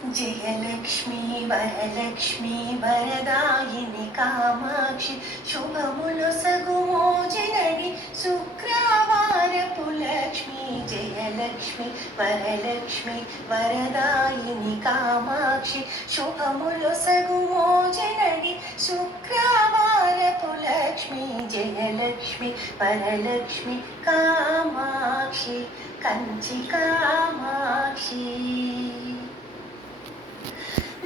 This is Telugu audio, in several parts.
జయలక్ష్మి వరలక్ష్మి వరదాయిని కామాక్షి శుభములొసగు మోజనని శుక్రవారపు లక్ష్మి. జయలక్ష్మి వరలక్ష్మి వరదాయిని కామాక్షి శుభములొసగు మోజనని శుక్రవారపు లక్ష్మి. జయలక్ష్మి వరలక్ష్మి కామాక్షి కంచి కామాక్షి.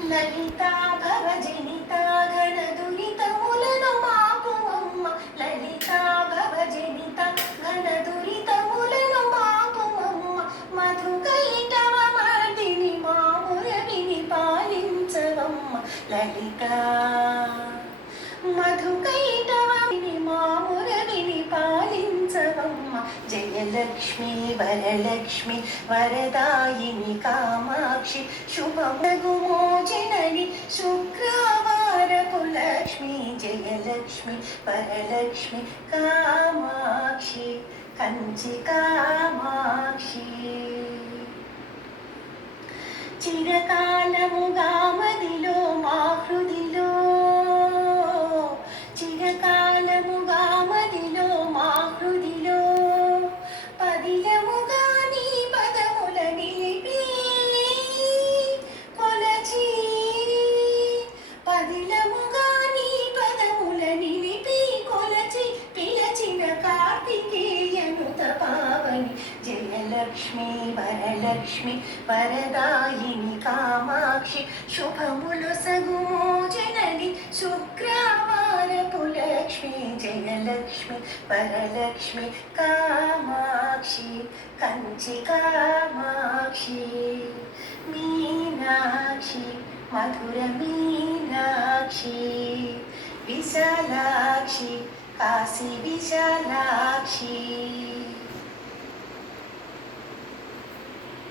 లలితా భవజనితా ఘనదురితములను మాపుమమ్మ. లలితా భవజనితా ఘనదురితములను మాపుమమ్మ. మధుకైటవ మర్దిని మామురవిని పాలించవమ్మ. లలితా మధుకైటవిని మామురవిని పాలించవమ్మ. జయలక్ష్మి వరలక్ష్మి వరదాయిని కామాక్షి శుభమగు మోజనని శుక్రవారపు లక్ష్మి. జయలక్ష్మి వరలక్ష్మి కామాక్షి కంచి కామాక్షి. చిరకాలముగా మదిలో మా హృదిలో చిరకాలముగా మదిలో మా హృదిలో పదిలముగా నీ పదముల నిలిపి కొలచి. పదిలముగా నీ పదముల నిలిపి కొలచి పిలచిన కార్తికేయనుత పావని. జయలక్ష్మి వరలక్ష్మి వరదాయిని కామాక్షి శుభములొసగు మోజనని శుక్రవారపు లక్ష్మి. జయలక్ష్మి వరలక్ష్మి కామాక్షి కంచి కామాక్షి. మీనాక్షి మధుర మీనాక్షి విశాలాక్షి కాశీ విశాలాక్షి.